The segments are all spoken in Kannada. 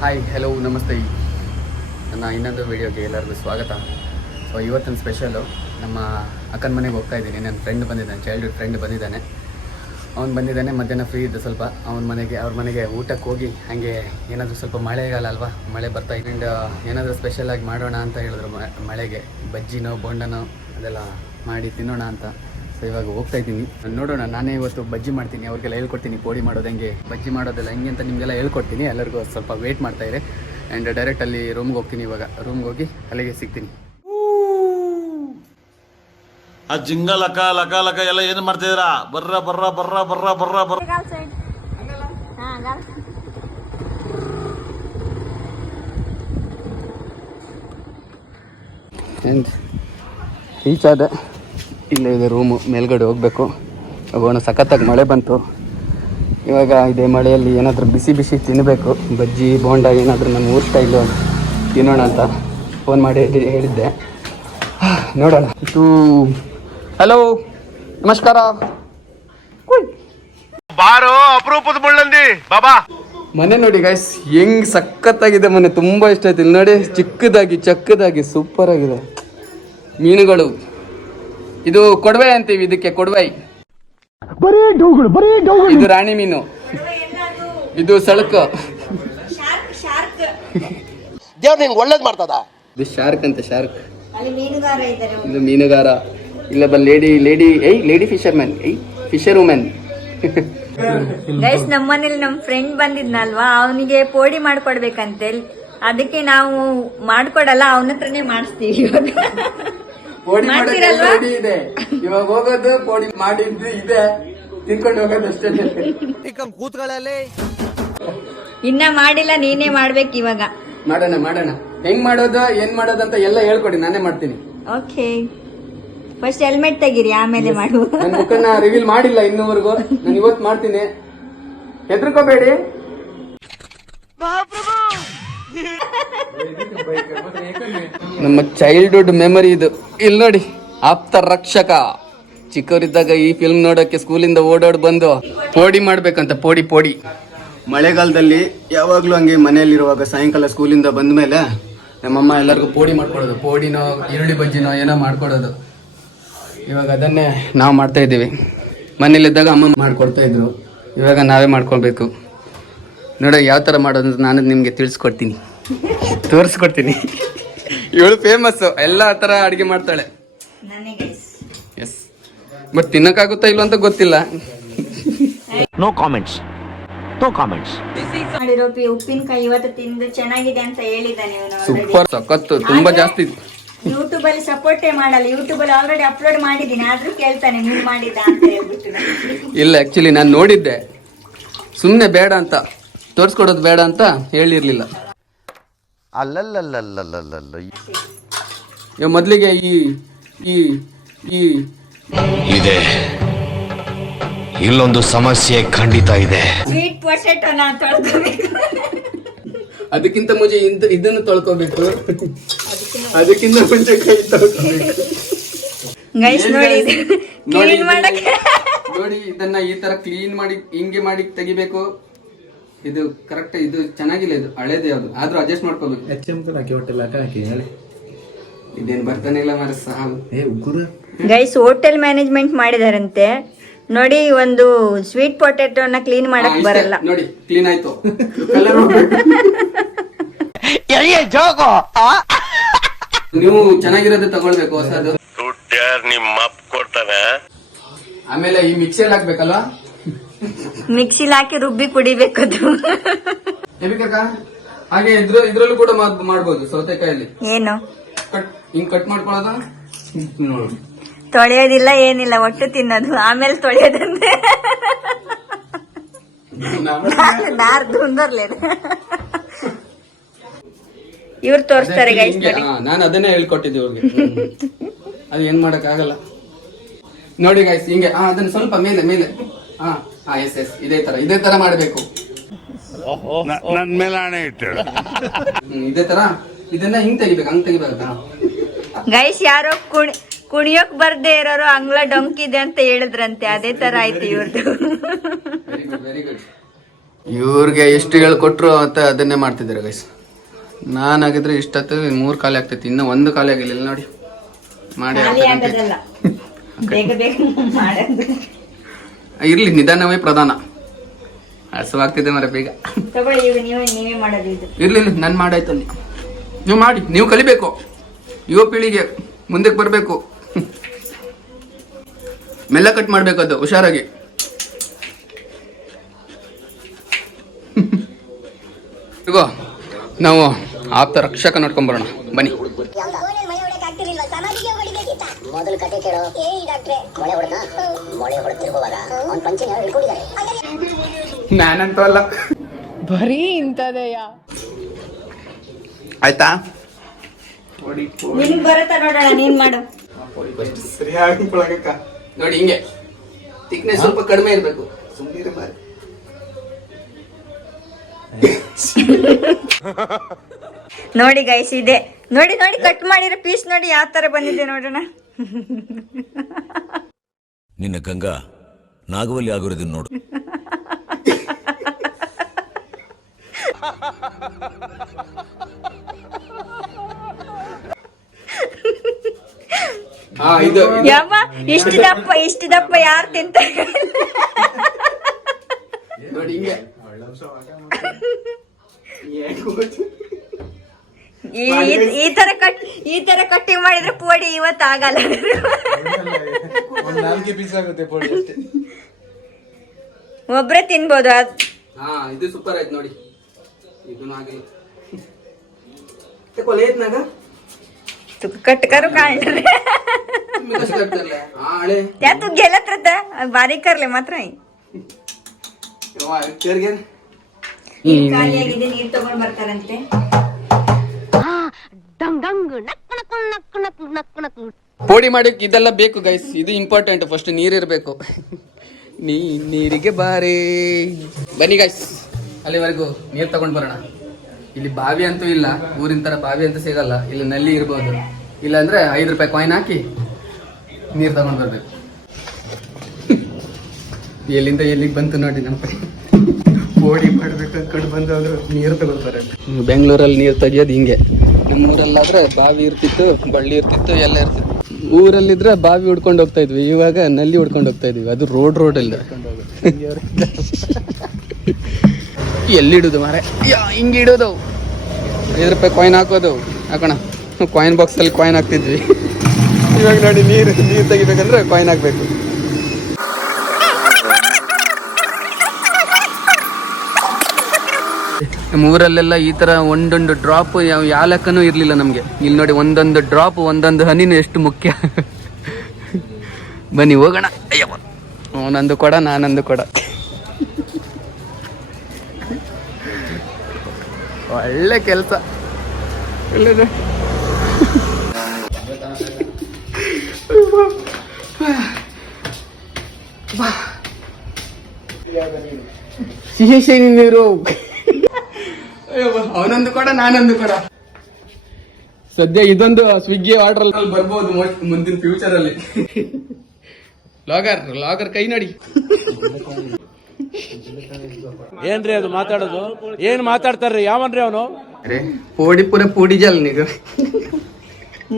ಹಾಯ್ ಹಲೋ ನಮಸ್ತೆ. ನನ್ನ ಇನ್ನೊಂದು ವೀಡಿಯೋಗೆ ಎಲ್ಲರಿಗೂ ಸ್ವಾಗತ. ಸೊ ಇವತ್ತಿನ ಸ್ಪೆಷಲು ನಮ್ಮ ಅಕ್ಕನ ಮನೆಗೆ ಹೋಗ್ತಾ ಇದ್ದೀನಿ. ನನ್ನ ಫ್ರೆಂಡ್ ಬಂದಿದ್ದಾನೆ ಚೈಲ್ಡ್ಹುಡ್ ಫ್ರೆಂಡ್ ಬಂದಿದ್ದಾನೆ. ಅವ್ನು ಬಂದಿದ್ದಾನೆ, ಮಧ್ಯಾಹ್ನ ಫ್ರೀ ಇದ್ದ ಸ್ವಲ್ಪ. ಅವ್ನ ಮನೆಗೆ, ಅವ್ರ ಮನೆಗೆ ಊಟಕ್ಕೆ ಹೋಗಿ ಹಾಗೆ ಏನಾದರೂ ಸ್ವಲ್ಪ ಮಳೆಗಾಲ ಅಲ್ವಾ? ಮಳೆ ಬರ್ತಾ ಇದೆ. ಆ್ಯಂಡ್ ಏನಾದರೂ ಸ್ಪೆಷಲಾಗಿ ಮಾಡೋಣ ಅಂತ ಹೇಳಿದ್ರು ಮಳೆಗೆ. ಬಜ್ಜಿನೋ, ಬೋಂಡನೋ ಅದೆಲ್ಲ ಮಾಡಿ ತಿನ್ನೋಣ ಅಂತ. ಇವಾಗ ಹೋಗ್ತಾ ಇದ್ದೀನಿ. ನೋಡೋಣ ನಾನೇ ಇವತ್ತು ಬಜ್ಜಿ ಮಾಡ್ತೀನಿ ಅವ್ರಿಗೆಲ್ಲ ಹೇಳ್ಕೊಡ್ತೀನಿ ಕೋಡಿ ಮಾಡೋದು ಹೆಂಗೆ ಬಜ್ಜಿ ಮಾಡೋದೆಲ್ಲ ಹೆಂಗೆ ಅಂತ ನಿಮಗೆಲ್ಲ ಹೇಳ್ಕೊಡ್ತೀನಿ ಎಲ್ಲರಿಗೂ ಸ್ವಲ್ಪ ವೇಟ್ ಮಾಡ್ತಾ ಇರಿ. ಆ್ಯಂಡ್ ಡೈರೆಕ್ಟ್ ಅಲ್ಲಿ ರೂಮ್ಗೆ ಹೋಗ್ತೀನಿ ಇವಾಗ. ರೂಮ್ಗೆ ಹೋಗಿ ಅಲ್ಲಿಗೆ ಸಿಗ್ತೀನಿ. ಆ ಜಿಂಗ ಲಕ ಲಕ ಲಕ ಎಲ್ಲ ಏನು ಮಾಡ್ತಿದ್ದೀರಾ ಬರ್ರ ಬರ್ರ ಬರ್ರ ಬರ್ರ ಬರ್ರ ಬರ್ರ. ಆ್ಯಂಡ್ ಇಲ್ಲೇ ಇದೆ ರೂಮು ಮೇಲ್ಗಡೆ ಹೋಗಬೇಕು. ಹೋಗೋಣ ಸಖತ್ತಾಗಿ ಮಳೆ ಬಂತು. ಇವಾಗ ಇದೇ ಮಳೆಯಲ್ಲಿ ಏನಾದರೂ ಬಿಸಿ ಬಿಸಿ ತಿನ್ನಬೇಕು ಬಜ್ಜಿ ಬೋಂಡ ಏನಾದರೂ ನಮ್ಮ ಊರ್ ಇಲ್ಲ ತಿನ್ನೋಣ ಅಂತ ಫೋನ್ ಮಾಡಿ ಹೇಳಿ- ಹೇಳಿದ್ದೆ. ನೋಡೋಣ. ಇದು ಹಲೋ ನಮಸ್ಕಾರ. ಬಾರೋ ಅಪರೂಪದ ಮುಳ್ಳಂದಿ. ಬಾಬಾ. ಮನೆ ನೋಡಿ ಗೈಸ್ ಹೆಂಗ್ ಸಖತ್ತಾಗಿದೆ ಮನೆ. ತುಂಬಾ ಇಷ್ಟ ಆಯ್ತು. ಇಲ್ಲಿ ನೋಡಿ ಚಿಕ್ಕದಾಗಿ ಚಕ್ಕದಾಗಿ ಸೂಪರ್ ಆಗಿದೆ. ಮೀನುಗಳು. ಇದು ಕೊಡವೆ ಅಂತೀವಿ ಇದಕ್ಕೆ ಕೊಡವೈ. ಇದು ರಾಣಿ ಮೀನು. ಇದು ಸಳಕ. ದೇವ್ರ ನಿಂಗೆ ಒಳ್ಳೇದ್ ಮಾಡ್ತದ? ಇದು ಶಾರ್ಕ್ ಅಂತ ಶಾರ್ಕ್. ಅಲ್ಲಿ ಮೀನುಗಾರ ಇದ್ದಾರೆ. ಇದು ಮೀನುಗಾರ. ಇಲ್ಲ ಬ ಲೇಡಿ ಲೇಡಿ ಏಯ್ ಲೇಡಿ ಫಿಶರ್ ಮ್ಯಾನ್ ಏಯ್ ಫಿಶರ್ ವುಮೆನ್ ಗೈಸ್ ನಮ್ಮನೇಲಿ ನಮ್ ಫ್ರೆಂಡ್ ಬಂದಿದ್ನಲ್ವಾ? ಅವನಿಗೆ ಪೋಡಿ ಮಾಡ್ಕೊಡ್ಬೇಕಂತೆ. ಅದಕ್ಕೆ ನಾವು ಮಾಡ್ಕೊಡಲ್ಲ ಅವನ ಹತ್ರನೇ ಮಾಡಿಸ್ತೀವಿ ಇವಾಗ. ಪೋಡಿ ಮಾಡಿ ರೆಡಿ ಇದೆ. ಇವಾಗ ಹೋಗೋದು ಕೋಡಿ ಮಾಡಿದ್ದು ಇದೆ. ತಿನ್ಕೊಂಡು ಹೋಗೋದು ಅಷ್ಟೇ. ಇನ್ನ ಮಾಡಿಲ್ಲ ನೀನೇ ಮಾಡ್ಬೇಕು ಇವಾಗ. ಮಾಡೋಣ ಮಾಡೋಣ. ಹೆಂಗ್ ಮಾಡೋದು ಏನ್ ಮಾಡೋದು ಅಂತ ಎಲ್ಲ ಹೇಳ್ಕೊಡಿ ನಾನೇ ಮಾಡ್ತೀನಿ. ಓಕೆ ಫಸ್ಟ್ ಹೆಲ್ಮೆಟ್ ತೆಗೀರಿ ಆಮೇಲೆ ಮಾಡು. ನನ್ನ ಮುಖನ ರಿವೀಲ್ ಮಾಡಿಲ್ಲ ಇನ್ನೂವರೆಗೂ. ನಾನು ಇವತ್ತು ಮಾಡ್ತೀನಿ. ಹೆದರ್ಕೋಬೇಡಿ. ನಮ್ಮ ಚೈಲ್ಡ್ಹುಡ್ ಮೆಮರಿ ಇದು. ಇಲ್ಲಿ ನೋಡಿ, ಆಪ್ತ ರಕ್ಷಕ. ಚಿಕ್ಕವರಿದ್ದಾಗ ಈ ಫಿಲ್ಮ್ ನೋಡೋಕೆ ಸ್ಕೂಲಿಂದ ಓಡಾಡಿ ಬಂದು ಪೋಡಿ ಮಾಡ್ಬೇಕಂತ, ಪೋಡಿ ಪೋಡಿ. ಮಳೆಗಾಲದಲ್ಲಿ ಯಾವಾಗ್ಲೂ ಹಂಗೆ ಮನೆಯಲ್ಲಿರುವಾಗ ಸಾಯಂಕಾಲ ಸ್ಕೂಲಿಂದ ಬಂದ ಮೇಲೆ ನಮ್ಮಮ್ಮ ಎಲ್ಲರಿಗೂ ಪೋಡಿ ಮಾಡ್ಕೊಡೋದು. ಪೋಡಿನೋ, ಈರುಳ್ಳಿ ಬಜ್ಜಿನೋ, ಏನೋ ಮಾಡ್ಕೊಡೋದು. ಇವಾಗ ಅದನ್ನೇ ನಾವು ಮಾಡ್ತಾ ಇದ್ದೀವಿ. ಮನೇಲಿದ್ದಾಗ ಅಮ್ಮ ಮಾಡ್ಕೊಡ್ತಾ ಇದ್ರು. ಇವಾಗ ನಾವೇ ಮಾಡ್ಕೊಳ್ಬೇಕು. ನೋಡ ಯಾವ ಥರ ಮಾಡೋದು ಅಂತ ನಾನು ನಿಮಗೆ ತಿಳಿಸ್ಕೊಡ್ತೀನಿ. ತೋರಿಸ್ಕೊಡ್ತೀನಿ. ಇವಳು ಫೇಮಸ್ಸು ಎಲ್ಲ ಥರ ಅಡುಗೆ ಮಾಡ್ತಾಳೆ. ನನಗೆ ಎಸ್ ಬಟ್ ತಿನ್ನಕ್ಕಾಗುತ್ತಾ ಇಲ್ಲ ಅಂತ ಗೊತ್ತಿಲ್ಲ. ನೋ ಕಾಮೆಂಟ್ಸ್ ನೋ ಕಾಮೆಂಟ್ಸ್ ಮಾಡಿರೋ ಉಪ್ಪಿನಕಾಯಿ ಇವತ್ತು ತಿಂದು ಚೆನ್ನಾಗಿದೆ ಅಂತ ಹೇಳಿದಾನೆ ಇವನು ಸೂಪರ್ ಸಖತ್ತು ತುಂಬಾ ಜಾಸ್ತಿ. ಯೂಟ್ಯೂಬ್ ಅಲ್ಲಿ ಸಪೋರ್ಟೇ ಮಾಡಲ್ಲ. ಯೂಟ್ಯೂಬ್ ಅಲ್ಲಿ ಆಲ್ರೆಡಿ ಅಪ್ಲೋಡ್ ಮಾಡಿದ್ದೀನಿ. ಆದ್ರೂ ಕೇಳ್ತಾನೆ ನೀವು ಮಾಡಿದ್ದ ಅಂತ ಹೇಳ್ಬಿಟ್ಟು. ಇಲ್ಲ ಆಕ್ಚುಲಿ ನಾನು ನೋಡಿದ್ದೆ. ಸುಮ್ಮನೆ ಬೇಡ ಅಂತ. ತೋರಿಸ್ಕೊಡೋದು ಬೇಡ ಅಂತ ಹೇಳಿರ್ಲಿಲ್ಲ. ಅಲ್ಲಲ್ಲಲ್ಲಲ್ಲಲ್ಲಲ್ಲ ಮೊದಲಿಗೆ ಈ ಈ ಈ ಇದೆ. ಇಲ್ಲೊಂದು ಸಮಸ್ಯೆ ಖಂಡಿತ ಇದೆ. ಸ್ವೀಟ್ ಅದಕ್ಕಿಂತ ಮುಂಚೆ ಇಂದ- ಇದನ್ನು ತೊಳ್ಕೋಬೇಕು. ಅದಕ್ಕಿಂತ ಮುಂಚೆ ಕೈ ತೊಳ್ಕೋಬೇಕು. ಗೈಸ್ ನೋಡಿ ಕ್ಲೀನ್ ಇದನ್ನ- ಮಾಡಕ್ಕೆ. ನೋಡಿ ಇದನ್ನ ಈ ತರ ಕ್ಲೀನ್ ಮಾಡಿ ಹಿಂಗೆ ಮಾಡಿ ತೆಗಿಬೇಕು. ಇದು ಕರೆಕ್ಟ್ ಇದು ಚೆನ್ನಾಗಿಲ್ಲ ಇದು ಹಳೇದು ಅದು. ಆದ್ರೂ ಅಡ್ಜಸ್ಟ್ ಮಾಡ್ಕೋಬೇಕು. ಇದೇನು ಬರ್ತಾನೆ ಇಲ್ಲ ಮರ ಸಾವು ಗೈಸ್ ಹೋಟೆಲ್ ಮ್ಯಾನೇಜ್ಮೆಂಟ್ ಮಾಡಿದಾರಂತೆ. ನೋಡಿ ಒಂದು ಸ್ವೀಟ್ ಪೊಟೆಟೊನ ಕ್ಲೀನ್ ಮಾಡಕ್ ಬರಲ್ಲ. ನೋಡಿ ಕ್ಲೀನ್ ಆಯ್ತು. ಕಲರ್ ನೀವು ಚೆನ್ನಾಗಿರೋದು ತಗೊಳ್ಬೇಕು ಹೊಸದು. ನಿಮ್ಮ ಕೊಡ್ತಾನೆ? ಆಮೇಲೆ ಈ ಮಿಕ್ಸಿಯಲ್ಲಿ ಹಾಕ್ಬೇಕಲ್ವಾ? ಮಿಕ್ಸಿಲ್ ಹಾಕಿ ರುಬ್ಬಿ ಕುಡಿಬೇಕು ಅದು. ಹಾಗೆ ಇದ್ರ ಇದ್ರಲ್ಲೂ ಕೂಡ ಮಾಡಬಹುದು ಮಾಡ್ಬೋದು ಸೌತೆಕಾಯಲ್ಲಿ. ಏನು? ಕಟ್ ಹಿಂಗ್ ಕಟ್ ಮಾಡ್ಕೊಳ್ಳೋದ ನೋಡಿ. ತೊಳೆಯೋದಿಲ್ಲ ಏನಿಲ್ಲ ಒಟ್ಟು ತಿನ್ನೋದು. ಆಮೇಲೆ ತೊಳೆಯೋದಂತೆ ನಾರ್ ದುಂದರ್ಲೇನು ಇವ್ರು ತೋರಿಸ್ತಾರೆ ನಾನು ಅದನ್ನೇ ಹೇಳ್ಕೊಟ್ಟಿದ್ದೆ ಇವ್ರಿಗೆ. ಅದು ಏನ್ ಮಾಡಕ್ ಆಗಲ್ಲ ನೋಡಿ ಗಾಯ್ಸ್ ಹಿಂಗೆ. ಹಾ ಅದನ್ನ ಸ್ವಲ್ಪ ಮೇಲೆ ಮೇಲೆ. ಹಾ ಹಾ ಎಸ್ ಎಸ್ ಇದೇ ತರ ಇದೇ ತರ ಮಾಡಬೇಕು. ನನ್ ಮೇಲೆ ಹಣೆ ಇಟ್ಟು ಇದೇ ತರ. ಇದನ್ನ ಹಿಂಗ್ ತೆಗಿಬೇಕು ಹಂಗ್ ತೆಗಿಬಾರ್ದ ಗೈಸ್ ಯಾರೋ ಕುಣಿ ಕುಣಿಯೋಕ್ ಬರ್ದೇ ಇರೋರು ಅಂಗ್ಲ ಡೊಂಕಿದೆ ಅಂತ ಹೇಳಿದ್ರಂತೆ. ಅದೇ ತರ ಆಯ್ತು ಇವ್ರದ್ದು ವೆರಿ ಗುಡ್ ವೆರಿ ಗುಡ್ ಇವ್ರಿಗೆ ಎಷ್ಟು ಹೇಳ್ಕೊಟ್ರು ಅಂತ ಅದನ್ನೇ ಮಾಡ್ತಿದ್ದಾರೆ ಗೈಸ್ ನಾನಾಗಿದ್ರೆ ಇಷ್ಟತ್ತು ಮೂರು ಖಾಲಿ ಆಗ್ತೈತಿ. ಇನ್ನೂ ಒಂದು ಖಾಲಿ ಆಗಿಲ್ಲ ನೋಡಿ. ಮಾಡಿ ಬೇಗ ಬೇಗ ಮಾಡೋದು ಇರ್ಲಿ ನಿಧಾನವೇ ಪ್ರಧಾನ. ಹಸುವಾಗ್ತಿದೆ ಮರ ಬೇಗ. ಇರ್ಲಿ ನಾನು ಮಾಡಾಯ್ತು ಅಲ್ಲಿ. ನೀವು ಮಾಡಿ ನೀವು ಕಲಿಬೇಕು. ಯುವ ಪೀಳಿಗೆ ಮುಂದಕ್ಕೆ ಬರಬೇಕು. ಮೆಲ್ಲ ಕಟ್ ಮಾಡ್ಬೇಕು ಅದು ಹುಷಾರಾಗಿ. ಇಗೋ ನಾವು ಆಪ್ತ ರಕ್ಷಕ ನೋಡ್ಕೊಂಬರೋಣ ಬನ್ನಿ. ಮೊದಲು ಕತೆ ಕೇಳೋ. ಮೊಳೆ ಹೊಡೆದ ಮೊಳೆ ಹೊಡೆದಿರುವಾಗ ಅವ್ನ ಪಂಚನ ಹಿಡ್ಕೊಂಡಿದ್ದಾರೆ ನಾನಂತೂ ಅಲ್ಲ. ಬರೀ ಇಂಥದಯ್ಯ ಆಯ್ತಾ? ನಿನ್ಗ್ ಬರುತ್ತಾ ನೋಡೋಣ ನೀನ್ ಮಾಡು. ಸರಿಯಾಗಿ ನೋಡಿ ಹಿಂಗೆ. ತಿಕ್ನೆಸ್ ಸ್ವಲ್ಪ ಕಡಿಮೆ ಇರಬೇಕು. ಸುಮ್ಮನೆ ಮಾರಿ ನೋಡಿ ಗೈಸ್ ಇದೆ. ನೋಡಿ ನೋಡಿ ಕಟ್ ಮಾಡಿರೋ ಪೀಸ್ ನೋಡಿ ಯಾವ ತರ ಬಂದಿದೆ ನೋಡೋಣ. ನಿನ್ನ ಗಂಗಾ ನಾಗವಲ್ಲಿ ಆಗಿರೋದನ್ನ ನೋಡು. ಹಾ ಇದು ಇದು- ಯಾವ ಇಷ್ಟು ದಪ್ಪ ಎಷ್ಟು ದಪ್ಪ ಯಾರು ತಿಂತ? ಈ ತರ ಕಟ್ ಈ ತರ ಕಟ್ಟಿ ಮಾಡಿದ್ರೆ ಪೋಡಿ ಇವತ್ತು ಆಗಲ್ಲ. ನಾಲ್ಕೆ ಪೀಸ್ ಒಬ್ರೆ ತಿನ್ಬೋದು ಹಾ ಇದು ಸೂಪರ್ ಆಯ್ತು ನೋಡಿ. ಇದೂ ಆಗಿಲ್ಲ ಬಾರಿಕ್ ಕರ್ಲೆ ಮಾತ್ರ ಯವ್ವ ತೆರ್ಗೆ. ನೀರ್ ತಗೊಂಡ್ ಬರ್ತಾರಂತೆ. ಪೋಡಿ ಮಾಡಕ್ ಇದೆಲ್ಲ ಬೇಕು ಗೈಸ್ ಇದು ಇಂಪಾರ್ಟೆಂಟ್ ಫಸ್ಟ್ ನೀರಿರ್ಬೇಕು ನೀ ನೀರಿಗೆ ಬಾರಿ. ಬನ್ನಿ ಗೈಸ್ ಅಲ್ಲಿವರೆಗೂ ನೀರು ತಗೊಂಡ್ ಬರೋಣ. ಇಲ್ಲಿ ಬಾವಿ ಅಂತೂ ಇಲ್ಲ. ಊರಿನ ತರ ಬಾವಿ ಅಂತ ಸಿಗಲ್ಲ. ಇಲ್ಲಿ ನಲ್ಲಿ ಇರ್ಬೋದು. ಇಲ್ಲ ಅಂದ್ರೆ ಐದು ರೂಪಾಯಿ ಕಾಯಿನ್ ಹಾಕಿ ನೀರು ತಗೊಂಡ್ ಬರ್ಬೇಕು. ಎಲ್ಲಿಂದ ಎಲ್ಲಿಗೆ ಬಂತು ನೋಡಿ ನಮ್ಮ ಪೋಡಿ ಮಾಡ್ಬೇಕು ಅನ್ಕೊಂಡು ಬಂದವರು ನೀರು ತಗೊಳ್ತಾರೆ ಬೆಂಗಳೂರಲ್ಲಿ ನೀರು ತೆಗಿಯೋದು ಹಿಂಗೆ. ನಮ್ಮೂರಲ್ಲಾದ್ರೆ ಬಾವಿ ಇರ್ತಿತ್ತು, ಬಳ್ಳಿ ಇರ್ತಿತ್ತು, ಎಲ್ಲ ಇರ್ತಿತ್ತು. ಊರಲ್ಲಿದ್ರೆ ಬಾವಿ ಹುಡ್ಕೊಂಡು ಹೋಗ್ತಾ ಇದ್ವಿ. ಇವಾಗ ನಲ್ಲಿ ಹುಡ್ಕೊಂಡು ಹೋಗ್ತಾ ಇದೀವಿ ಅದು ರೋಡ್ ರೋಡ್ ಇಲ್ಲ ಎಲ್ಲಿಡುದು ಮಾರೆ? ಹಿಂಗೆ ಇಡೋದು. ಐದು ರೂಪಾಯಿ ಕಾಯಿನ್ ಹಾಕೋದು. ಹಾಕೋಣ. ಕಾಯಿನ್ ಬಾಕ್ಸಲ್ಲಿ ಕಾಯಿನ್ ಹಾಕ್ತಿದ್ವಿ. ಇವಾಗ ನೋಡಿ ನೀರು ನೀರು ತೆಗಿಬೇಕಂದ್ರೆ ಕಾಯಿನ್ ಹಾಕ್ಬೇಕು. ನಮ್ಮ ಊರಲ್ಲೆಲ್ಲ ಈ ತರ ಒಂದೊಂದು ಡ್ರಾಪ್ ಯಾವ ಯಾವ ಲೆಕ್ಕನೂ ಇರ್ಲಿಲ್ಲ ನಮ್ಗೆ. ಇಲ್ಲಿ ನೋಡಿ ಒಂದೊಂದು ಡ್ರಾಪ್ ಒಂದೊಂದು ಹನಿನೂ ಎಷ್ಟು ಮುಖ್ಯ. ಬನ್ನಿ ಹೋಗೋಣ. ಅಯ್ಯಪ್ಪ. ಅವನೊಂದು ಕೊಡ, ನಾನಂದು ಕೊಡ. ಒಳ್ಳೆ ಕೆಲಸ. ಸಿಹಿ ಸಿಹಿ ನೀರು ಅವನೊಂದು ಕೊಡ ನಾನೊಂದು ಕೊಡ. ಸದ್ಯ ಇದೊಂದು ಸ್ವಿಗ್ಗಿ ಆರ್ಡರ್ ಬರ್ಬೋದು ಮೋಸ್ಟ್ ಮುಂದಿನ ಫ್ಯೂಚರ್ ಅಲ್ಲಿ. ಲಾಗರ್ ಲಾಗರ್ ಕೈ ನಡಿ. ಏನ್ರಿ ಅದು ಮಾತಾಡೋದು? ಏನ್ ಮಾತಾಡ್ತಾರ್ರಿ? ಯಾವನ್ರಿ ಅವನು? ಪೋಡಿ ಪುರ ಪೋಡಿ ಜಲ್ ನೀವು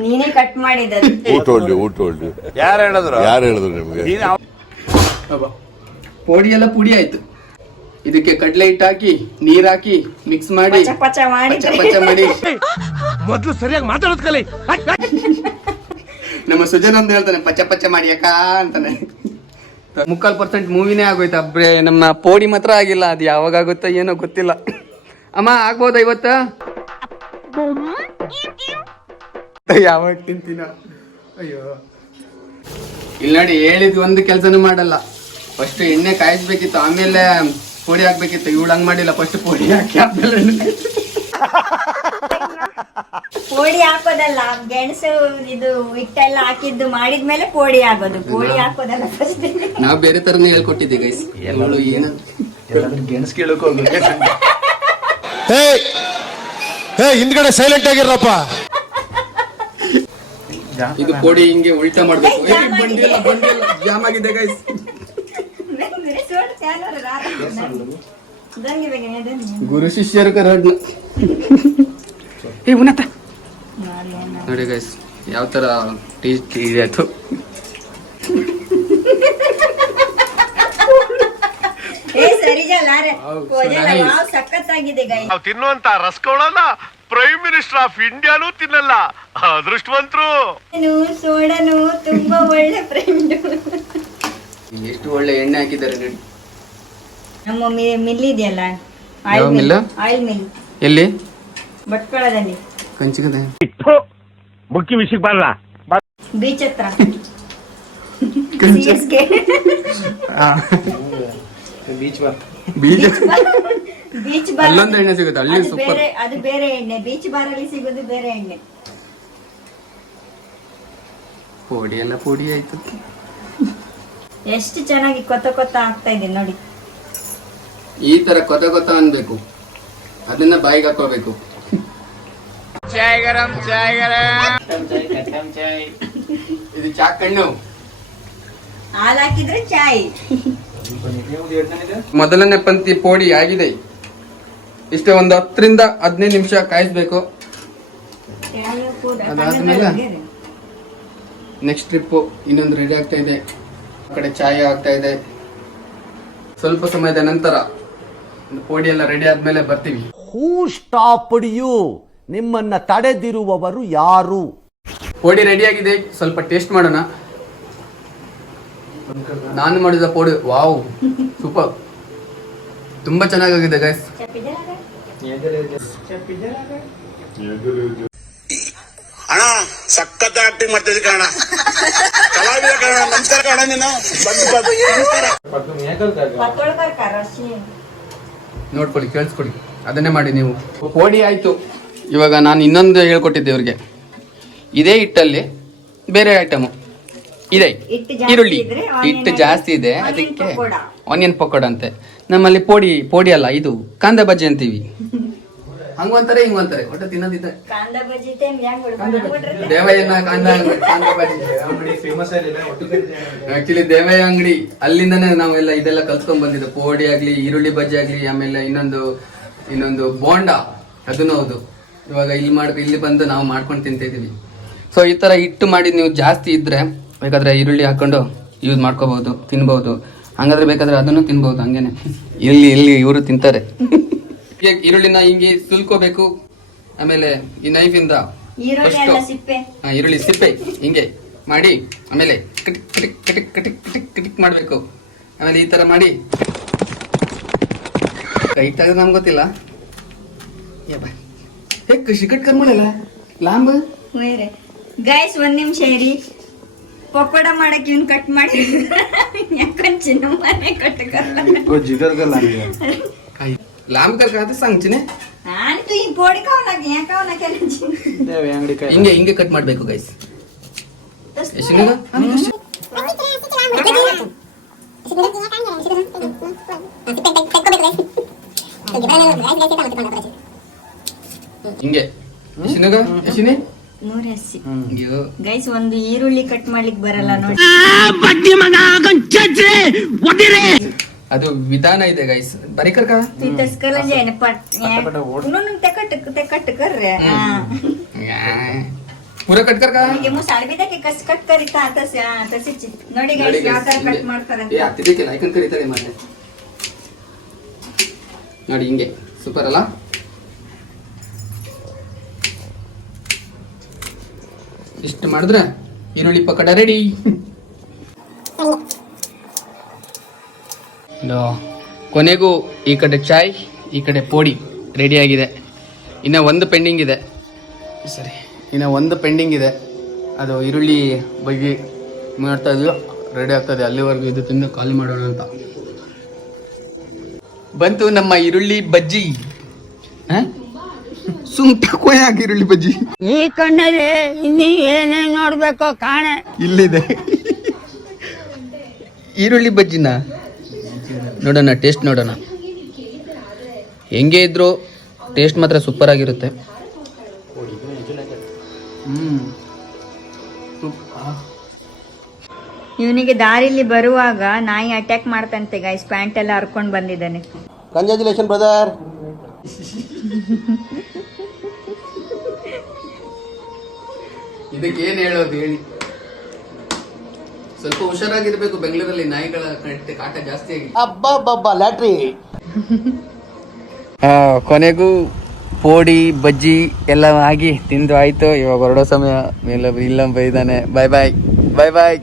ನೀನೇ ಕಟ್ ಮಾಡಿದ್ದು. ಊಟ ಊಟೋಲ್ಡಿ ಯಾರು ಹೇಳಿದ್ರು? ಯಾರು ಹೇಳಿದ್ರು ನಿಮ್ಗೆ? ಪೋಡಿ ಎಲ್ಲ ಪುಡಿ ಆಯ್ತು. ಇದಕ್ಕೆ ಕಡಲೆ ಹಿಟ್ಟು ಹಾಕಿ ನೀರ್ ಹಾಕಿ ಮಿಕ್ಸ್ ಮಾಡಿ ಪಚ ಪಚ ಮಾಡಿ. ಪಚ ಪಚ ಮಾಡಿ. ಮೊದ್ಲು ಸರಿಯಾಗಿ ಮಾತಾಡೋದು ಕಲಿ. ನಮ್ಮ ಸುಜನ್ ಅಂತ ಹೇಳ್ತಾನೆ ಪಚ್ಚ ಪಚ್ಚ ಮಾಡಿ ಯಾಕ ಅಂತಾನೆ. ಮುಕ್ಕಾಲ್ ಪರ್ಸೆಂಟ್ ಮೂವಿನೇ ಆಗೋಯ್ತು. ಅಬ್ರೆ ನಮ್ಮ ಪೋಡಿ ಮಾತ್ರ ಆಗಿಲ್ಲ. ಅದು ಯಾವಾಗ ಆಗುತ್ತೋ ಏನೋ ಗೊತ್ತಿಲ್ಲ. ಅಮ್ಮ ಆಗ್ಬೋದಾ ಇವತ್ತ? ಯಾವಾಗ ತಿಂತೀನ? ಅಯ್ಯೋ. ಇಲ್ಲಿ ನೋಡಿ ಹೇಳಿದ್ ಒಂದು ಕೆಲಸನೂ ಮಾಡಲ್ಲ. ಫಸ್ಟ್ ಎಣ್ಣೆ ಕಾಯಿಸ್ಬೇಕಿತ್ತು. ಆಮೇಲೆ ಪೋಡಿ ಹಾಕ್ಬೇಕಿತ್ತು. ಇವಳು ಹಂಗ್ ಮಾಡಿಲ್ಲ. ಫಸ್ಟ್ ಪೋಡಿ ಹಾಕಿ ಆದ್ಮೇಲೆ ಪೋಡಿ ಹಾಕೋದಲ್ಲ ಗೆಣಸು ಇದು ಹಿಟ್ಟೆಲ್ಲ ಹಾಕಿದ್ದು ಮಾಡಿದ್ಮೇಲೆ ಪೋಡಿ ಆಗೋದು ಪೋಡಿ ಹಾಕೋದಲ್ಲ ಫಸ್ಟ್ ನಾವ್ ಬೇರೆ ತರನೇ ಹೇಳ್ಕೊಟ್ಟಿದ್ದೆ ಗೈಸ್ ಎಲ್ಲರೂ ಏನು? ಹೇ ಹೇ ಹಿಂದ್ಗಡೆ ಸೈಲೆಂಟ್ ಆಗಿರಪ್ಪ ಇದು ಪೋಡಿ ಹಿಂಗೆ ಉಲ್ಟಾ ಮಾಡ್ಬೇಕು. ಏ, ಬಂದಿಲ್ಲ ಬಂದಿಲ್ಲ ಜಾಮ್ ಆಗಿದೆ ಗೈಸ್ ಗುರು ಶಿಷ್ಯರು ಕರೋಡ್ನ. ಏ ಉನ್ನತ ನೋಡಿ ಗೈಸ್ ಯಾವ ತರ ಟೀ ಸಖತ್ತಾಗಿದೆ ಗೈ ನಾವು ತಿನ್ನುವಂತ ರಸಗಳನ್ನ ಪ್ರೈಮ್ ಮಿನಿಸ್ಟರ್ ಆಫ್ ಇಂಡಿಯಾನೂ ತಿನ್ನಲ್ಲ. ಅದೃಷ್ಟವಂತರು. ಸೋಡನು ತುಂಬಾ ಒಳ್ಳೆ ಫ್ರೆಂಡ್ ಎಷ್ಟು ಒಳ್ಳೆ ಎಣ್ಣೆ ಹಾಕಿದ್ದಾರೆ ನಮ್ಮ ಮಿ- ಮಿಲ್ ಇದೆಯಲ್ಲ? ಯಾವ oil mill mill? Oil mill ಎಲ್ಲಿ? ಭಟ್ಕಳದಲ್ಲಿ. ಕಂಚಿಕದೆ ಮುಖ್ಯ ವಿಷಯಕ್ಕೆ ಬರಲ್ಲ ಬೀಚ್ ಹತ್ರ. ಕಂಚ CSK. ಬೀಜ ಬೀಚ್ ಬಾರ್ ಅಲ್ಲೊಂದು ಎಣ್ಣೆ ಸಿಗುತ್ತೆ ಅಲ್ಲಿ ಅದು ಸೂಪರ್. ಬೇರೆ ಅದು ಬೇರೆ ಎಣ್ಣೆ. ಬೀಚ್ ಬಾರ್ ಅಲ್ಲಿ ಸಿಗೋದು ಬೇರೆ ಎಣ್ಣೆ. ಪೋಡಿ ಎಲ್ಲ ಪೋಡಿ ಆಯ್ತು. ಎಷ್ಟು ಚೆನ್ನಾಗಿ ಕೊತ್ತ ಕೊತ್ತ ಆಗ್ತಾ ಇದೆ ನೋಡಿ. ಈ ತರ ಕೊತ ಕೊತ ಅನ್ಬೇಕು. ಅದನ್ನ ಬಾಯಿಗೆ ಹಾಕೋಬೇಕು ಇದು ಚಾ ಕಣ್ಣು. ಹಾಲು ಹಾಕಿದ್ರೆ ಚಾಯ್. ಮೊದಲನೇ ಪಂಕ್ತಿ ಪೋಡಿ ಆಗಿದೆ. ಇಷ್ಟೇ ಒಂದು ಹತ್ತರಿಂದ ಹದಿನೈದು ನಿಮಿಷ ಕಾಯಿಸ್ಬೇಕು. ಅದಾದ್ಮೇಲೆ? ನೆಕ್ಸ್ಟ್ ಟ್ರಿಪ್ ಇನ್ನೊಂದು ರೆಡಿ ಆಗ್ತಾ ಇದೆ. ಆ ಕಡೆ ಚಾಯ್ ಆಗ್ತಾ ಇದೆ. ಸ್ವಲ್ಪ ಸಮಯದ ನಂತರ ಪೋಡಿ ಎಲ್ಲ ರೆಡಿ ಆದ್ಮೇಲೆ ಬರ್ತೀವಿ. ಹೂ ಸ್ಟಾಪ್ ಯು ನಿಮ್ಮನ್ನ ತಡೆದಿರುವವರು ಯಾರು? ಪೋಡಿ ರೆಡಿ ಆಗಿದೆ. ಸ್ವಲ್ಪ ಟೇಸ್ಟ್ ಮಾಡೋಣ. ನಾನು ಮಾಡಿದ ಪೋಡಿ ವಾವ್ ಸೂಪರ್ ತುಂಬಾ ಚೆನ್ನಾಗಿದೆ ಗೈಸ್ ಅಣ್ಣ ಸಖತ್ ಆಕ್ಟಿಂಗ್ ಮಾಡ್ತಿದ್ದೆ ಕಣ ಕಲಾವಿದ ಕಣ ನಮಸ್ಕಾರ ಕಣ ನೀನು. ನೋಡ್ಕೊಳ್ಳಿ ಕೇಳಿಸ್ಕೊಡಿ ಅದನ್ನೇ ಮಾಡಿ ನೀವು. ಪೋಡಿ ಆಯ್ತು. ಇವಾಗ ನಾನು ಇನ್ನೊಂದು ಹೇಳ್ಕೊಟ್ಟಿದ್ದೆ ಇವ್ರಿಗೆ. ಇದೇ ಹಿಟ್ಟಲ್ಲಿ ಬೇರೆ ಐಟಮು ಇದೆ. ಈರುಳ್ಳಿ. ಹಿಟ್ಟು ಜಾಸ್ತಿ ಇದೆ. ಅದಕ್ಕೆ. ಆನಿಯನ್ ಪಕೋಡ ಅಂತೆ. ನಮ್ಮಲ್ಲಿ ಪೋಡಿ ಪೋಡಿ ಅಲ್ಲ ಇದು ಕಾಂದ ಬಜ್ಜಿ ಅಂತೀವಿ. ಹಂಗಂತಾರೆ ಹಿಂಗಂತಾರೆ. ಒಟ್ಟು ಅಂತಾರೆ ಕಾಂದ ಬಜ್ಜಿ ಟೈಮ್ ಹೆಂಗ್ ಬಿಡ್ತಾರೆ ದೇವಯ್ಯನ ಕಾಂದ ಕಾಂದ ಬಜ್ಜಿ. ಆಕ್ಚುಲಿ ದೇವಯ್ಯ ಅಂಗಡಿ ಅಲ್ಲಿಂದನೇ ನಾವೆಲ್ಲ ಇದೆಲ್ಲ ಕಲ್ತ್ಕೊಂಡ್ ಬಂದಿದ್ದು. ಪೋಡಿ ಆಗ್ಲಿ ಈರುಳ್ಳಿ ಬಜ್ಜಿ ಆಗ್ಲಿ ಆಮೇಲೆ ಇನ್ನೊಂದು ಇನ್ನೊಂದು ಬೋಂಡ. ಅದನ್ನು ಹೌದು. ಇವಾಗ ಇಲ್ಲಿ ಮಾಡ್ ಇಲ್ಲಿ ಬಂದು ನಾವು ಮಾಡ್ಕೊಂಡು ತಿಂತಿದೀವಿ ಸೊ ಈ ತರ ಹಿಟ್ಟು ಮಾಡಿ ನೀವು ಜಾಸ್ತಿ ಇದ್ರೆ ಬೇಕಾದ್ರೆ ಈರುಳ್ಳಿ ಹಾಕೊಂಡು ಯೂಸ್ ಮಾಡ್ಕೋಬಹುದು ತಿನ್ಬಹುದು. ಹಂಗಾದ್ರೆ ಬೇಕಾದ್ರೆ ಅದನ್ನು ತಿನ್ಬಹುದು ಹಂಗೇನೆ. ಇಲ್ಲಿ ಇಲ್ಲಿ ಇವರು ತಿಂತಾರೆ. ಹೀಗೆ ಈರುಳ್ಳಿನ ಹಿಂಗೆ ಸುಲ್ಕೋಬೇಕು. ಆಮೇಲೆ ಈ ನೈಫ್ ಈರುಳ್ಳಿ first- ಎಲ್ಲ ಸಿಪ್ಪೆ. ಹಾ, ಈರುಳ್ಳಿ ಸಿಪ್ಪೆ ಹಿಂಗೆ ಮಾಡಿ ಆಮೇಲೆ ಕಟಿಕ್ ಕಟಿಕ್ ಕಟಿಕ್ ಕಟಿಕ್ ಕಟಿಕ್ ಕಟಿಕ್ ಮಾಡಬೇಕು. ಆಮೇಲೆ ಈ ತರ ಮಾಡಿ. ಕೈ ತೆಗೆದ್ರೆ ನಮ್ಗೆ ಗೊತ್ತಿಲ್ಲ. ಏ ಬಾ. ಹೇ ಕೃಷಿ ಕಟ್ ಕರ್ಮಳಲ್ಲ ಲಾಂಬ್? ಗೈಸ್ ಒಂದ್ ನಿಮಿಷ ಇರಿ. ಪಕೋಡ ಮಾಡಕ್ ಇವನ್ ಕಟ್ ಮಾಡಿ. ಯಾಕಂದ್ರೆ ಚಿನ್ನ ಮನೆ ಕಟ್ಟಕಲ್ಲ ಕರ್ ಕಾತೆ ಸಂಗ್ಚಿನೆ ನಾನು ತು ಈ ಪೋಡಿ ಕಾವನಾಗ ಯಾಕೆ ಕೈ ಹಿಂಗೆ ಹಿಂಗೆ ಕಟ್ ಮಾಡ್ಬೇಕು ಗೈಸ್ ಎಷ್ಟಿನ ಹಿಂಗೆ. ಎಷ್ಟಿನಾಗ ಎಷ್ಟಿನೇ ನೂರ ಎಸ್ಸಿ ಅಯ್ಯೋ. ಗೈಸ್ ಒಂದು ಈರುಳ್ಳಿ ಕಟ್ ಮಾಡ್ಲಿಕ್ ಬರಲ್ಲ ನೋಡಿ. ಅದು ವಿಧಾನ ಇದೆ ಗೈಸ್ ಬರೀಕರ್ಕ ಪೂರ ಕಟ್ ಕರ್ಕ. ಹತ್ತಿದಕ್ಕೆ ಲೈಕನ್ ನೋಡಿ ಹಿಂಗೆ. ಸೂಪರ್ ಅಲ್ಲ? ಇಷ್ಟು ಮಾಡಿದ್ರೆ ಈರುಳ್ಳಿ ಪಕೋಡ ರೆಡಿ ಕೊನೆಗೂ ಈ ಕಡೆ ಚಾಯ್ ಈ ಕಡೆ ಪೋಡಿ ರೆಡಿಯಾಗಿದೆ ಆಗಿದೆ. ಇನ್ನು ಒಂದು ಪೆಂಡಿಂಗ್ ಇದೆ. ಸರಿ ಇನ್ನು ಒಂದು ಪೆಂಡಿಂಗ್ ಇದೆ. ಅದು ಈರುಳ್ಳಿ ಬಗ್ಗೆ ಮಾಡ್ತಾ ಇದ್ವಿ ರೆಡಿ ಆಗ್ತದೆ ಅಲ್ಲಿವರೆಗೂ ಇದು ತಿಂದು ಖಾಲಿ ಮಾಡೋಣ ಅಂತ. ಬಂತು ನಮ್ಮ ಈರುಳ್ಳಿ ಬಜ್ಜಿ. ಹ? ಸುಮ್ಟ ಕೊಯ್ಯಾಕ ಈರುಳ್ಳಿ ಬಜ್ಜಿ? ಈ ಕಣ್ಣಲ್ಲಿ ಇನ್ನೂ ಏನೇನು ನೋಡ್ಬೇಕೋ ಕಾಣೆ. ಇಲ್ಲಿದೆ. ಈರುಳ್ಳಿ ಬಜ್ಜಿನ? ನೋಡೋಣ ಟೇಸ್ಟ್ ನೋಡೋಣ. ಹೆಂಗೆ ಇದ್ರು ಟೇಸ್ಟ್ ಮಾತ್ರ ಸೂಪರ್ ಆಗಿರುತ್ತೆ. ಹ್ಮ್ ಇವನಿಗೆ ದಾರಿಲಿ ಬರುವಾಗ ನಾಯಿ ಅಟ್ಯಾಕ್ ಮಾಡ್ತಂತೆ ಗೈಸ್ ಪ್ಯಾಂಟ್ ಎಲ್ಲ ಹರ್ಕೊಂಡು ಬಂದಿದ್ದಾನೆ. ಕಂಗ್ರ್ಯಾಚುಲೇಷನ್ ಬ್ರದರ್ ಇದಕ್ಕೆ ಏನು ಹೇಳೋದು ಹೇಳಿ. ಸ್ವಲ್ಪ ಹುಷಾರಾಗಿರ್ಬೇಕು. ಬೆಂಗಳೂರಲ್ಲಿ ನಾಯಿಗಳ ಕಟ್ಟ- ಕಾಟ ಜಾಸ್ತಿ ಆಗಿದೆ. ಅಬ್ಬಬ್ಬಬ್ಬ ಲ್ಯಾಟ್ರಿ ಕೊನೆಗೂ ಪೋಡಿ ಬಜ್ಜಿ ಎಲ್ಲ ಆಗಿ ತಿಂದು ಆಯ್ತು. ಇವಾಗ ಹೊರಡೋ ಸಮಯ. ಮೇಲೆ ಇಲ್ಲ ಬೈದಾನೆ ಬಾಯ್ ಬಾಯ್ ಬಾಯ್ ಬಾಯ್